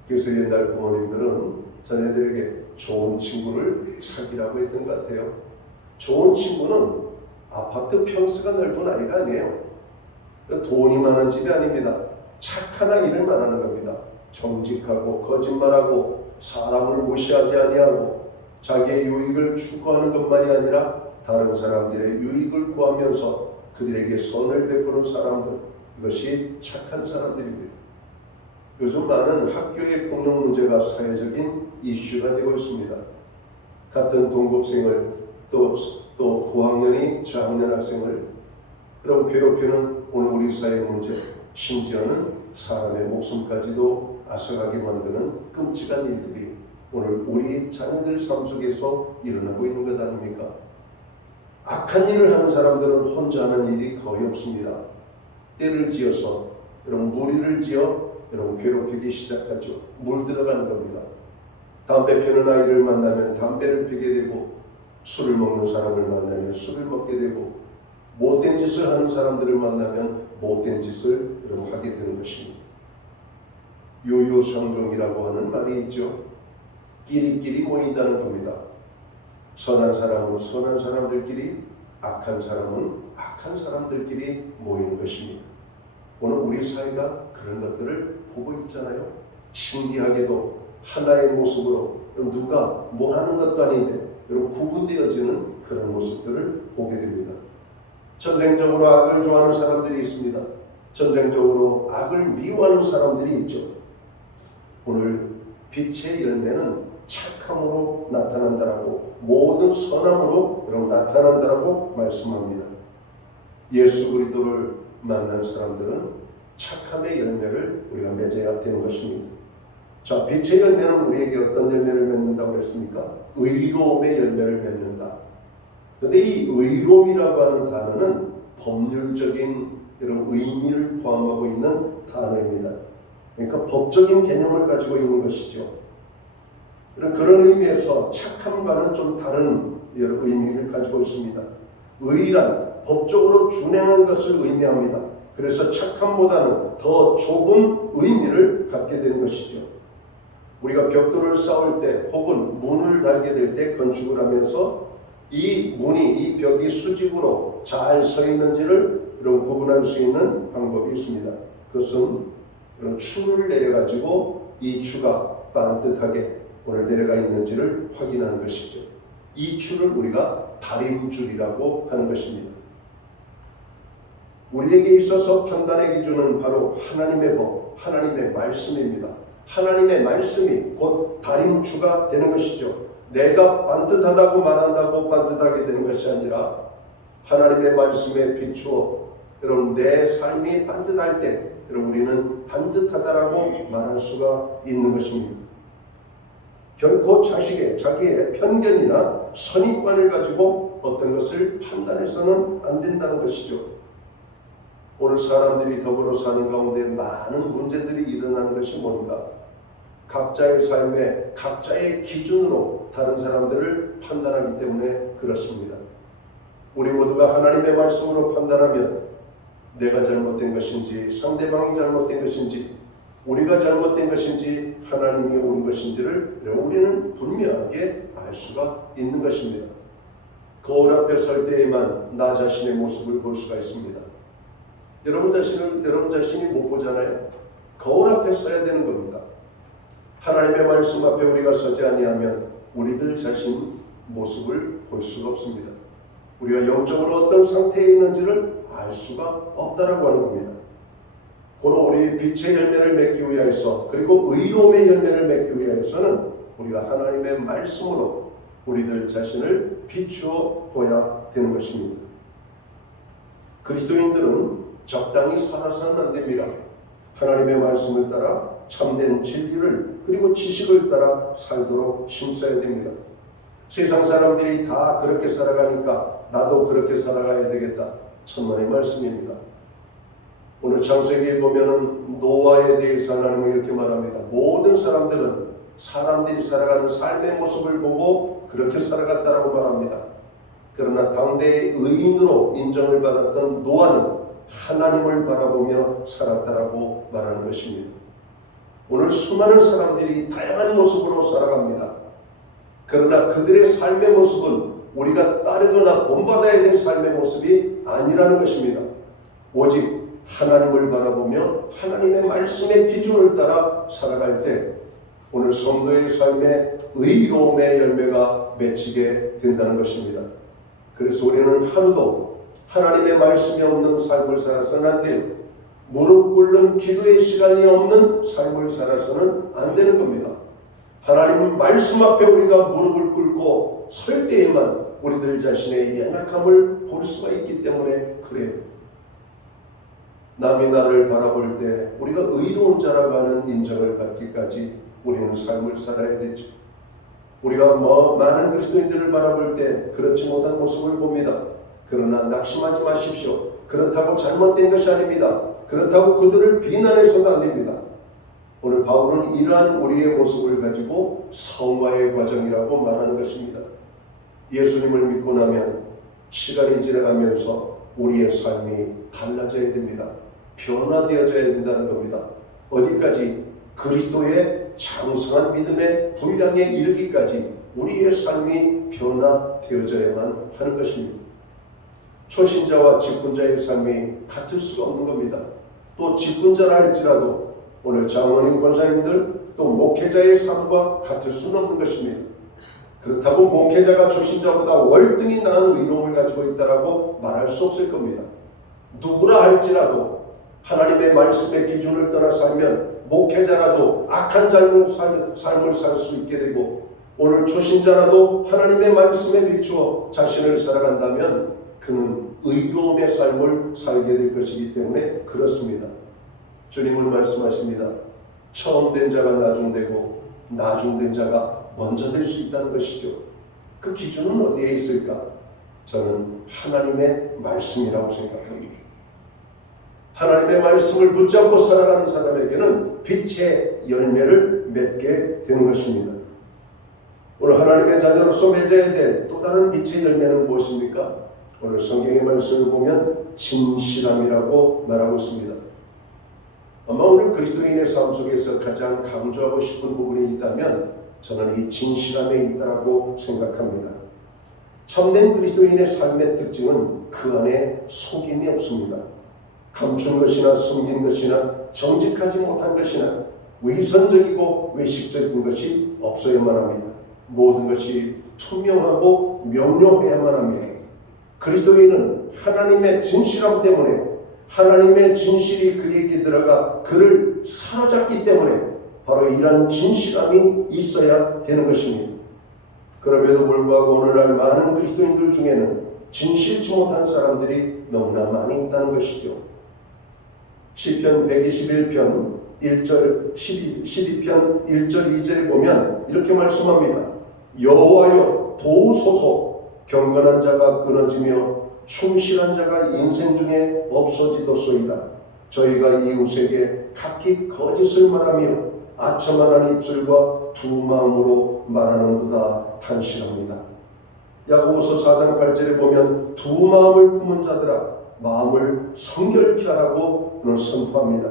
그래서 옛날 부모님들은 자녀들에게 좋은 친구를 사귀라고 했던 것 같아요. 좋은 친구는 아파트 평수가 넓은 아이가 아니에요. 돈이 많은 집이 아닙니다. 착한 아이를 말하는 겁니다. 정직하고 거짓말하고 사람을 무시하지 아니하고 자기의 유익을 추구하는 것만이 아니라 다른 사람들의 유익을 구하면서 그들에게 선을 베푸는 사람들, 이것이 착한 사람들입니다. 요즘 많은 학교의 폭력 문제가 사회적인 이슈가 되고 있습니다. 같은 동급생을 또 고학년이 저학년 학생을 그럼 괴롭히는 오늘 우리 사회 문제, 심지어는 사람의 목숨까지도 앗아가게 만드는 끔찍한 일들이 오늘 우리 자녀들 삶 속에서 일어나고 있는 것 아닙니까? 악한 일을 하는 사람들은 혼자 하는 일이 거의 없습니다. 때를 지어서 여러분 무리를 지어 여러분 괴롭히기 시작하죠. 물들어가는 겁니다. 담배 피우는 아이를 만나면 담배를 피게 되고 술을 먹는 사람을 만나면 술을 먹게 되고 못된 짓을 하는 사람들을 만나면 못된 짓을 여러분 하게 되는 것입니다. 유유상종이라고 하는 말이 있죠. 끼리끼리 모인다는 겁니다. 선한 사람은 선한 사람들끼리, 악한 사람은 악한 사람들끼리 모이는 것입니다. 오늘 우리 사회가 그런 것들을 보고 있잖아요. 신기하게도 하나의 모습으로 누가 뭐 하는 것도 아닌데 여러분 구분되어지는 그런 모습들을 보게 됩니다. 전쟁적으로 악을 좋아하는 사람들이 있습니다. 전쟁적으로 악을 미워하는 사람들이 있죠. 오늘 빛의 열매는 착함으로 나타난다라고, 모든 선함으로 여러분 나타난다라고 말씀합니다. 예수 그리스도를 만난 사람들은 착함의 열매를 우리가 맺어야 되는 것입니다. 자, 빛의 열매는 우리에게 어떤 열매를 맺는다고 했습니까? 의로움의 열매를 맺는다. 그런데 이 의로움이라고 하는 단어는 법률적인 이런 의미를 포함하고 있는 단어입니다. 그러니까 법적인 개념을 가지고 있는 것이죠. 그런 의미에서 착함과는 좀 다른 의미를 가지고 있습니다. 의란 법적으로 준행한 것을 의미합니다. 그래서 착함보다는 더 좁은 의미를 갖게 되는 것이죠. 우리가 벽돌을 쌓을 때 혹은 문을 달게 될 때 건축을 하면서 이 문이, 이 벽이 수직으로 잘 서 있는지를 이런 구분할 수 있는 방법이 있습니다. 그것은 이런 추를 내려가지고 이 추가 반듯하게 오늘 내려가 있는지를 확인하는 것이죠. 이 추를 우리가 다림줄이라고 하는 것입니다. 우리에게 있어서 판단의 기준은 바로 하나님의 법, 하나님의 말씀입니다. 하나님의 말씀이 곧 다림추가 되는 것이죠. 내가 반듯하다고 말한다고 반듯하게 되는 것이 아니라 하나님의 말씀에 비추어 여러분 내 삶이 반듯할 때 여러분 우리는 반듯하다라고 말할 수가 있는 것입니다. 결코 자기의 편견이나 선입관을 가지고 어떤 것을 판단해서는 안 된다는 것이죠. 오늘 사람들이 더불어 사는 가운데 많은 문제들이 일어나는 것이 뭔가? 각자의 삶에 각자의 기준으로 다른 사람들을 판단하기 때문에 그렇습니다. 우리 모두가 하나님의 말씀으로 판단하면 내가 잘못된 것인지 상대방이 잘못된 것인지 우리가 잘못된 것인지 하나님이 옳은 것인지를 우리는 분명하게 알 수가 있는 것입니다. 거울 앞에 설 때에만 나 자신의 모습을 볼 수가 있습니다. 여러분 자신이 못 보잖아요. 거울 앞에 서야 되는 겁니다. 하나님의 말씀 앞에 우리가 서지 아니하면 우리들 자신 모습을 볼 수가 없습니다. 우리가 영적으로 어떤 상태에 있는지를 알 수가 없다라고 하는 겁니다. 고로 우리 빛의 열매를 맺기 위하여서 그리고 의로움의 열매를 맺기 위하여서는 우리가 하나님의 말씀으로 우리들 자신을 비추어 보아야 되는 것입니다. 그리스도인들은 적당히 살아서는 안 됩니다. 하나님의 말씀을 따라 참된 진리를 그리고 지식을 따라 살도록 힘써야 됩니다. 세상 사람들이 다 그렇게 살아가니까 나도 그렇게 살아가야 되겠다. 천만의 말씀입니다. 오늘 창세기에 보면은 노아에 대해서 하나님은 이렇게 말합니다. 모든 사람들은 사람들이 살아가는 삶의 모습을 보고 그렇게 살아갔다라고 말합니다. 그러나 당대의 의인으로 인정을 받았던 노아는 하나님을 바라보며 살았다라고 말하는 것입니다. 오늘 수많은 사람들이 다양한 모습으로 살아갑니다. 그러나 그들의 삶의 모습은 우리가 따르거나 본받아야 될 삶의 모습이 아니라는 것입니다. 오직 하나님을 바라보며 하나님의 말씀의 기준을 따라 살아갈 때 오늘 성도의 삶에 의로움의 열매가 맺히게 된다는 것입니다. 그래서 우리는 하루도 하나님의 말씀이 없는 삶을 살아서는 안 돼요. 무릎 꿇는 기도의 시간이 없는 삶을 살아서는 안 되는 겁니다. 하나님 말씀 앞에 우리가 무릎을 꿇고 설 때에만 우리들 자신의 연약함을 볼 수가 있기 때문에 그래요. 남이 나를 바라볼 때 우리가 의로운 자라고 하는 인정을 받기까지 우리는 삶을 살아야 되죠. 우리가 많은 그리스도인들을 바라볼 때 그렇지 못한 모습을 봅니다. 그러나 낙심하지 마십시오. 그렇다고 잘못된 것이 아닙니다. 그렇다고 그들을 비난해서도 안 됩니다. 오늘 바울은 이러한 우리의 모습을 가지고 성화의 과정이라고 말하는 것입니다. 예수님을 믿고 나면 시간이 지나가면서 우리의 삶이 달라져야 됩니다. 변화되어져야 된다는 겁니다. 어디까지? 그리스도의 장성한 믿음의 분량에 이르기까지 우리의 삶이 변화되어져야만 하는 것입니다. 초신자와 직분자의 삶이 같을 수가 없는 겁니다. 또 직분자라 할지라도 오늘 장로님 권사님들 또 목회자의 삶과 같을 수는 없는 것입니다. 그렇다고 목회자가 초신자보다 월등히 나은 의로움을 가지고 있다라고 말할 수 없을 겁니다. 누구라 할지라도 하나님의 말씀의 기준을 떠나 살면 목회자라도 악한 삶을 살 수 있게 되고 오늘 초신자라도 하나님의 말씀에 비추어 자신을 살아간다면 그는 의로움의 삶을 살게 될 것이기 때문에 그렇습니다. 주님은 말씀하십니다. 처음 된 자가 나중되고 나중된 자가 먼저 될 수 있다는 것이죠. 그 기준은 어디에 있을까? 저는 하나님의 말씀이라고 생각합니다. 하나님의 말씀을 붙잡고 살아가는 사람에게는 빛의 열매를 맺게 되는 것입니다. 오늘 하나님의 자녀로서 맺어야 될 또 다른 빛의 열매는 무엇입니까? 오늘 성경의 말씀을 보면 진실함이라고 말하고 있습니다. 아마 오늘 그리스도인의 삶 속에서 가장 강조하고 싶은 부분이 있다면 저는 이 진실함에 있다고 생각합니다. 참된 그리스도인의 삶의 특징은 그 안에 속임이 없습니다. 감춘 것이나 숨긴 것이나 정직하지 못한 것이나 위선적이고 외식적인 것이 없어야만 합니다. 모든 것이 투명하고 명료해야만 합니다. 그리스도인은 하나님의 진실함 때문에 하나님의 진실이 그에게 들어가 그를 사로잡기 때문에 바로 이런 진실함이 있어야 되는 것입니다. 그럼에도 불구하고 오늘날 많은 그리스도인들 중에는 진실치 못한 사람들이 너무나 많이 있다는 것이죠. 시편 121편 1절 12편 1절 2절에 보면 이렇게 말씀합니다. 여호와여 도우소서. 경건한 자가 끊어지며 충실한 자가 인생 중에 없어지도소이다. 저희가 이웃에게 각기 거짓을 말하며 아첨하는 입술과 두 마음으로 말하는도다 탄식합니다. 야고보서 4장 8절에 보면 두 마음을 품은 자들아 마음을 성결케 하라고 선포합니다.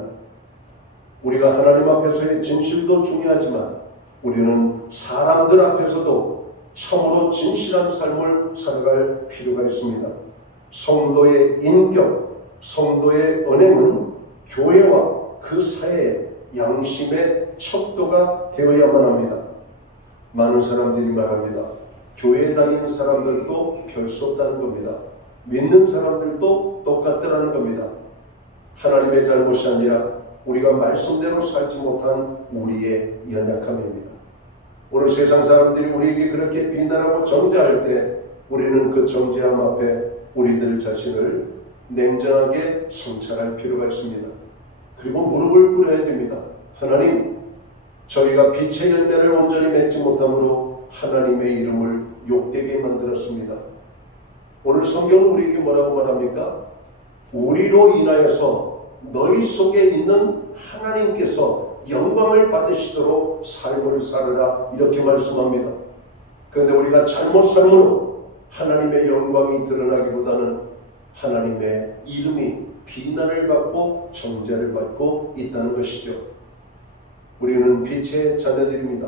우리가 하나님 앞에서의 진실도 중요하지만 우리는 사람들 앞에서도 참으로 진실한 삶을 살아갈 필요가 있습니다. 성도의 인격, 성도의 언행은 교회와 그 사회의 양심의 척도가 되어야만 합니다. 많은 사람들이 말합니다. 교회에 다니는 사람들도 별 수 없다는 겁니다. 믿는 사람들도 똑같다는 겁니다. 하나님의 잘못이 아니라 우리가 말씀대로 살지 못한 우리의 연약함입니다. 오늘 세상 사람들이 우리에게 그렇게 비난하고 정죄할 때 우리는 그 정죄함 앞에 우리들 자신을 냉정하게 성찰할 필요가 있습니다. 그리고 무릎을 꿇어야 됩니다. 하나님, 저희가 빛의 열매를 온전히 맺지 못함으로 하나님의 이름을 욕되게 만들었습니다. 오늘 성경은 우리에게 뭐라고 말합니까? 우리로 인하여서 너희 속에 있는 하나님께서 영광을 받으시도록 삶을 살으라 이렇게 말씀합니다. 그런데 우리가 잘못 삶으로 하나님의 영광이 드러나기보다는 하나님의 이름이 비난을 받고 정죄를 받고 있다는 것이죠. 우리는 빛의 자녀들입니다.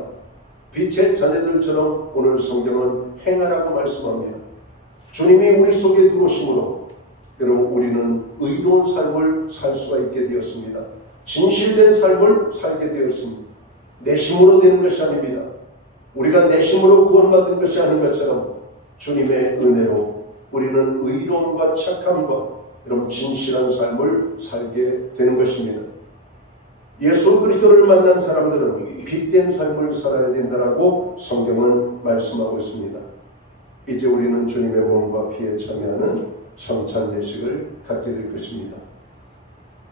빛의 자녀들처럼 오늘 성경은 행하라고 말씀합니다. 주님이 우리 속에 들어오심으로 여러분 우리는 의로운 삶을 살 수가 있게 되었습니다. 진실된 삶을 살게 되었습니다. 내심으로 되는 것이 아닙니다. 우리가 내심으로 구원받은 것이 아닌 것처럼 주님의 은혜로 우리는 의로움과 착함과 이런 진실한 삶을 살게 되는 것입니다. 예수 그리스도를 만난 사람들은 빛된 삶을 살아야 된다라고 성경은 말씀하고 있습니다. 이제 우리는 주님의 몸과 피에 참여하는 성찬 예식을 갖게 될 것입니다.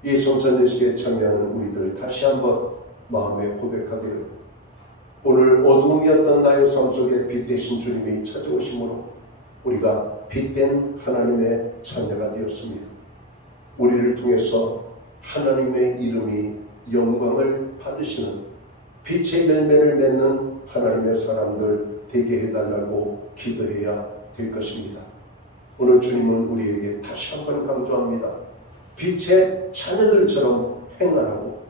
이 성찬 예식에 참여하는 우리들을 다시 한번 마음에 고백하기를 오늘 어두움이었던 나의 삶 속에 빛 되신 주님이 찾아오심으로 우리가 빛된 하나님의 자녀가 되었습니다. 우리를 통해서 하나님의 이름이 영광을 받으시는 빛의 열매를 맺는 하나님의 사람들 되게 해달라고 기도해야 될 것입니다. 오늘 주님은 우리에게 다시 한번 강조합니다. 빛의 자녀들처럼 행하라고.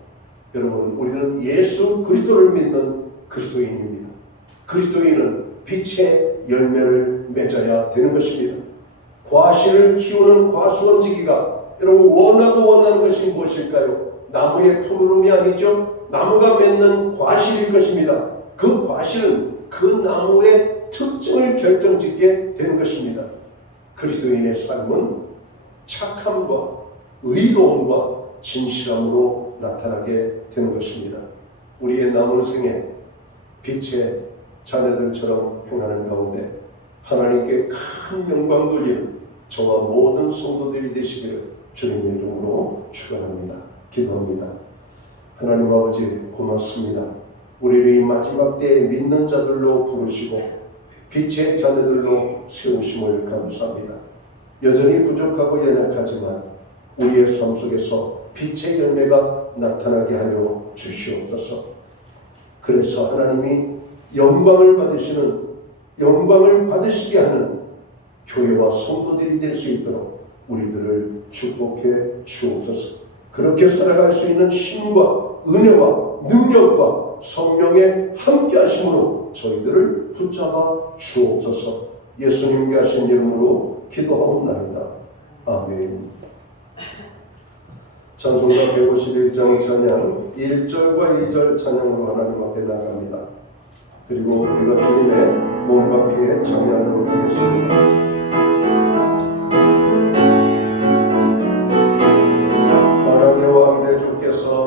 여러분, 우리는 예수 그리스도를 믿는 그리스도인입니다. 그리스도인은 빛의 열매를 맺어야 되는 것입니다. 과실을 키우는 과수원지기가 여러분 원하는 것이 무엇일까요? 나무의 푸르름이 아니죠. 나무가 맺는 과실일 것입니다. 그 과실은 그 나무의 특징을 결정짓게 되는 것입니다. 그리스도인의 삶은 착함과 의로움과 진실함으로 나타나게 되는 것입니다. 우리의 남은 생에 빛의 자녀들처럼 행하는 가운데 하나님께 큰 영광 돌리는 저와 모든 성도들이 되시기를 주님의 이름으로 축원합니다. 기도합니다. 하나님 아버지 고맙습니다. 우리를 이 마지막 때에 믿는 자들로 부르시고 빛의 자녀들로 세우심을 감사합니다. 여전히 부족하고 연약하지만 우리의 삶 속에서 빛의 열매가 나타나게 하여 주시옵소서. 그래서 하나님이 영광을 받으시게 하는 교회와 성도들이 될 수 있도록 우리들을 축복해 주옵소서. 그렇게 살아갈 수 있는 힘과 은혜와 능력과 성령의 함께 하심으로 저희들을 붙잡아 주옵소서. 예수님께 하신 이름으로 기도하옵나이다. 아멘. 찬송가 151장 찬양 1절과 2절 찬양으로 하나님 앞에 나갑니다. 그리고 우리가 주님의 몸과 피에 참여하도록 하겠습니다. 만왕의 왕 내 주께서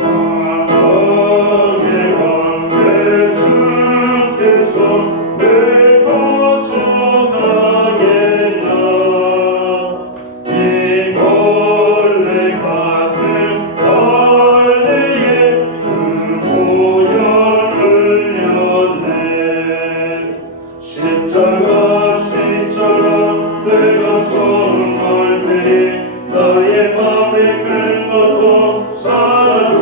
내 거룩하겠나 이 벌레 같은 달래에 그 보혈을 흘렸네. 십자가 내가 선물 때에 나의 맘에 큰 것도 사라져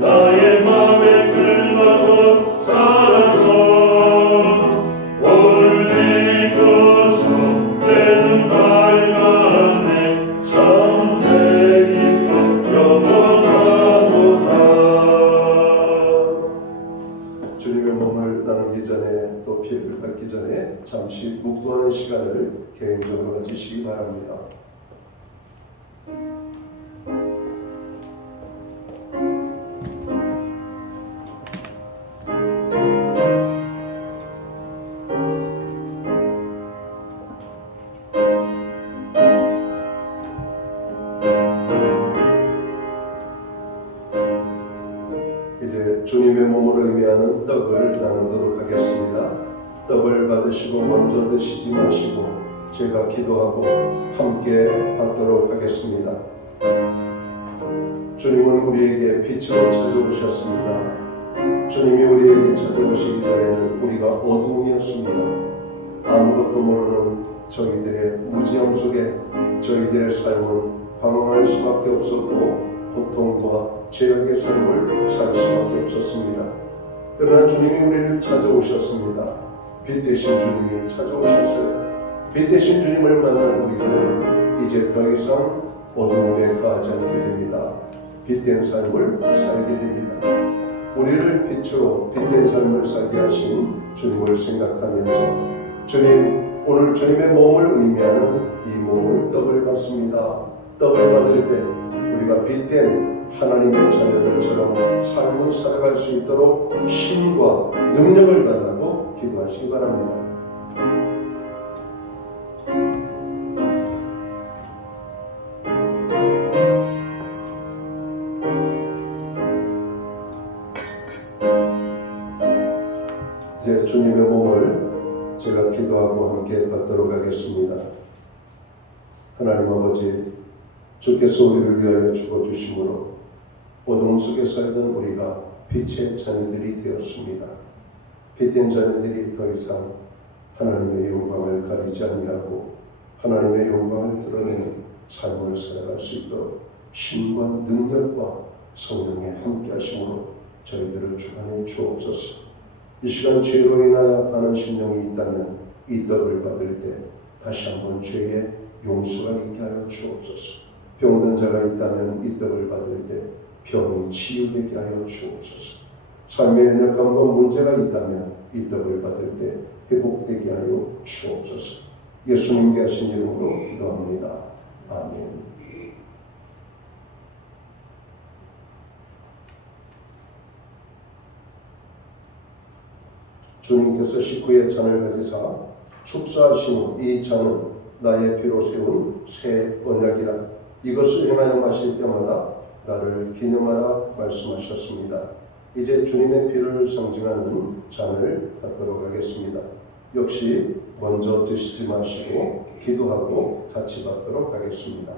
나의 맘에 끓어도 사라져 오늘 이곳서 내는 밝았네 참 내 기쁨 영원하도다. 주님의 몸을 나누기 전에 또 피를 받기 전에 잠시 묵도하는 시간을 개인적으로 가지시기 바랍니다. 이제 주님의 몸을 의미하는 떡을 나누도록 하겠습니다. 떡을 받으시고 먼저 드시지 마시고 제가 기도하고 함께 받도록 하겠습니다. 주님은 우리에게 빛으로 찾아오셨습니다. 주님이 우리에게 찾아오시기 전에는 우리가 어두움이었습니다. 아무것도 모르는 저희들의 무지함 속에 저희들의 삶은 방황할 수밖에 없었고 고통과 죄악의 삶을 살 수밖에 없었습니다. 그러나 주님이 우리를 찾아오셨습니다. 빛 대신 주님이 찾아오셨어요. 빛 대신 주님을 만난 우리들은 이제 더 이상 어두움에 가지 않게 됩니다. 빛된 삶을 살게 됩니다. 우리를 빛으로 빛된 삶을 살게 하신 주님을 생각하면서 주님, 오늘 주님의 몸을 의미하는 이 몸을 떡을 받습니다. 떡을 받을 때 우리가 빛된 하나님의 자녀들처럼 삶을 살아갈 수 있도록 힘과 능력을 달라고 기도하시기 바랍니다. 이제 주님의 몸을 제가 기도하고 함께 받도록 하겠습니다. 하나님 아버지, 주께서 우리를 위하여 죽어주심으로 어둠 속에 살던 우리가 빛의 자녀들이 되었습니다. 빛된 자녀들이 더 이상 하나님의 영광을 가리지 아니하고 하나님의 영광을 드러내는 삶을 살아갈 수 있도록 힘과 능력과 성령의 함께 하심으로 저희들을 주관해 주옵소서. 이 시간 죄로 인하여 아파하는 심령이 있다면 이 떡을 받을 때 다시 한번 죄의 용서가 있게 하여 주옵소서. 병든 자가 있다면 이 떡을 받을 때 병이 치유되게 하여 주옵소서. 삶의 연약감과 문제가 있다면 이 떡을 받을 때 회복되게 하여 주옵소서. 예수님께 하신 이름으로 기도합니다. 아멘. 주님께서 식후에 잔을 가지사 축사하신 후 이 잔은 나의 피로 세운 새 언약이라 이것을 행하여 마실 때마다 나를 기념하라 말씀하셨습니다. 이제 주님의 피를 상징하는 잔을 받도록 하겠습니다. 역시 먼저 드시지 마시고 기도하고 같이 받도록 하겠습니다.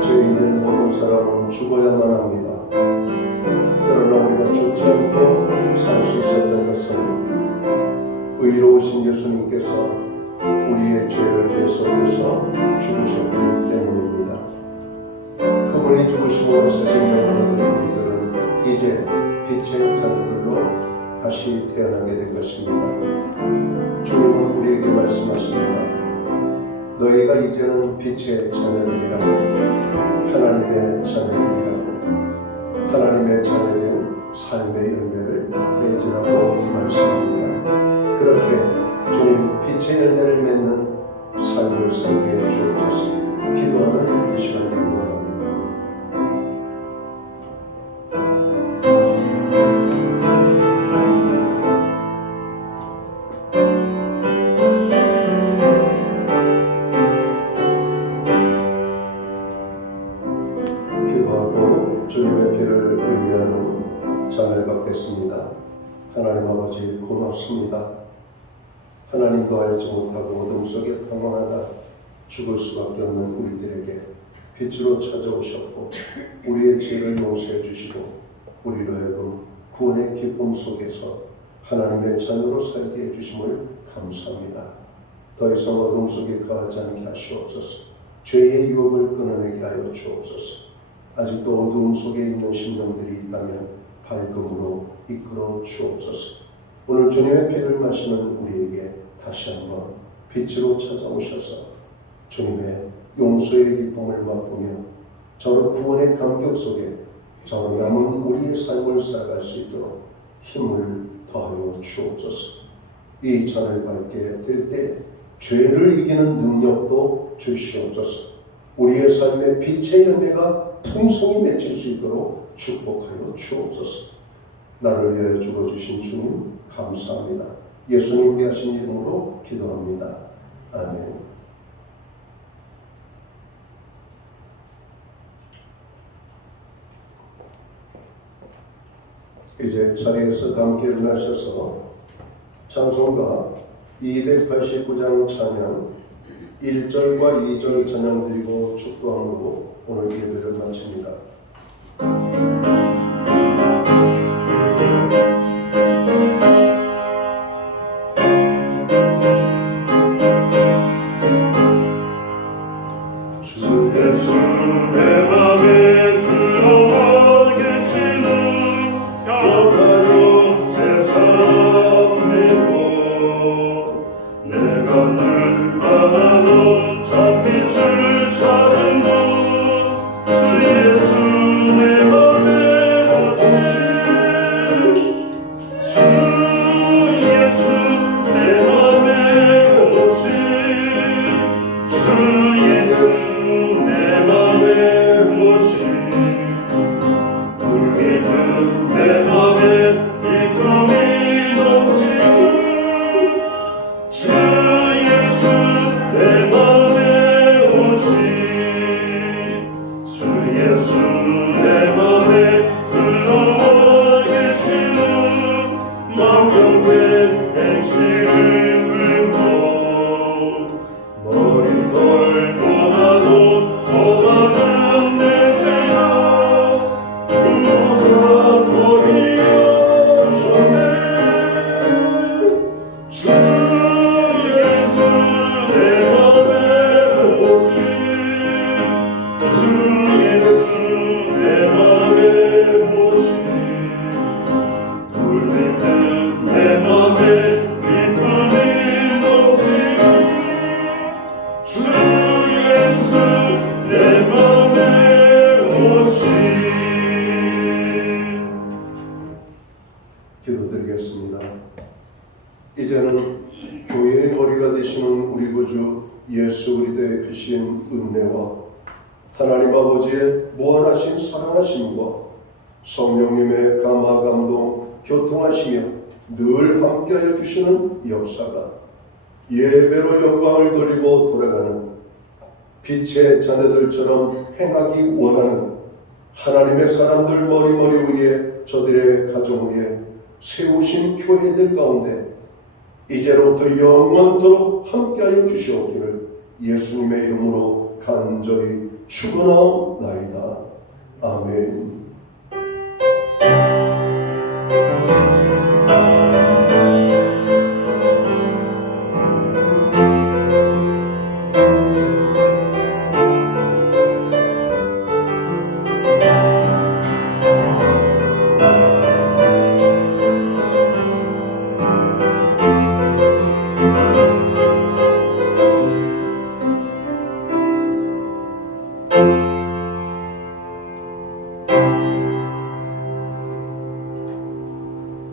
죄인된 모든 사람은 죽어야만 합니다. 그러나 우리가 죽지 않고 살 수 있었던 것은 의로우신 예수님께서 우리의 죄를 대속해서 죽으셨기 때문입니다. 그분이 죽으심으로 새 생명을 얻은 우리들은 이제 빛의 자녀들로 다시 태어나게 된 것입니다. 주님은 우리에게 말씀하십니다. 너희가 이제는 빛의 자녀들이라고, 하나님의 자녀들이라고, 하나님의 자녀된 삶의 열매를 맺으라고 말씀합니다. 그렇게 주님 빛의 열매를 맺는 삶을 살게 해 주옵소서. 기도하는 이 시간 되기 원합니다. 기도하고 주님의 피를 의미하는 잔을 받겠습니다. 하나님 아버지 고맙습니다. 하나님도 알지 못하고 어둠 속에 방황하다 죽을 수밖에 없는 우리들에게 빛으로 찾아오셨고 우리의 죄를 용서해 주시고 우리로 하여금 구원의 기쁨 속에서 하나님의 자녀로 살게 해주심을 감사합니다. 더 이상 어둠 속에 거하지 않게 하시옵소서. 죄의 유혹을 끊어내게 하여 주옵소서. 아직도 어두움 속에 있는 심령들이 있다면 밝음으로 이끌어 주옵소서. 오늘 주님의 피를 마시는 우리에게 다시 한번 빛으로 찾아오셔서 주님의 용서의 기쁨을 맛보며 저로 구원의 감격 속에 저로 남은 우리의 삶을 살아갈 수 있도록 힘을 더하여 주옵소서. 이 잔을 밟게 될 때 죄를 이기는 능력도 주시옵소서. 우리의 삶에 빛의 열매가 풍성히 맺힐 수 있도록 축복하여 주옵소서. 나를 위하여 죽어주신 주님 감사합니다. 예수님께 하신 이름으로 기도합니다. 아멘. 이제 자리에서 함께 일어나셔서 찬송가 289장 찬양 1절과 2절 찬양 드리고 축도함으로 오늘 예배를 마칩니다. 주 예수 내 맘에 들어와 계시는 평화로 새 사람 되고 내가 늘 바라던 참빛을 찾은 주 예수 내 맘에 오신 주 예수 내 맘에 오신 주 예수 내 맘에 오신 울리는 내 맘에 기쁨이 넘치는 주 예수 내 맘에 오신 주 예수 내 맘에 들어와 계시는 망령된 행실을 긁고 머리털 보나도 더 많은 내 죄가 그보다 더 이어졌네 주 기도드리겠습니다. 이제는 교회의 머리가 되시는 우리 구주 예수 그리스도의 크신 은혜와 하나님 아버지의 무한하신 사랑하심과 성령님의 감화 감동 교통하시며 늘 함께하여 주시는 역사가 예배로 영광을 돌리고 돌아가는 빛의 자녀들처럼 행하기 원하는 하나님의 사람들 머리 위에 저들의 가정 위에 세우신 교회들 가운데 이제로부터 영원토록 함께하여 주시옵기를 예수님의 이름으로 간절히 축원하옵나이다. 아멘.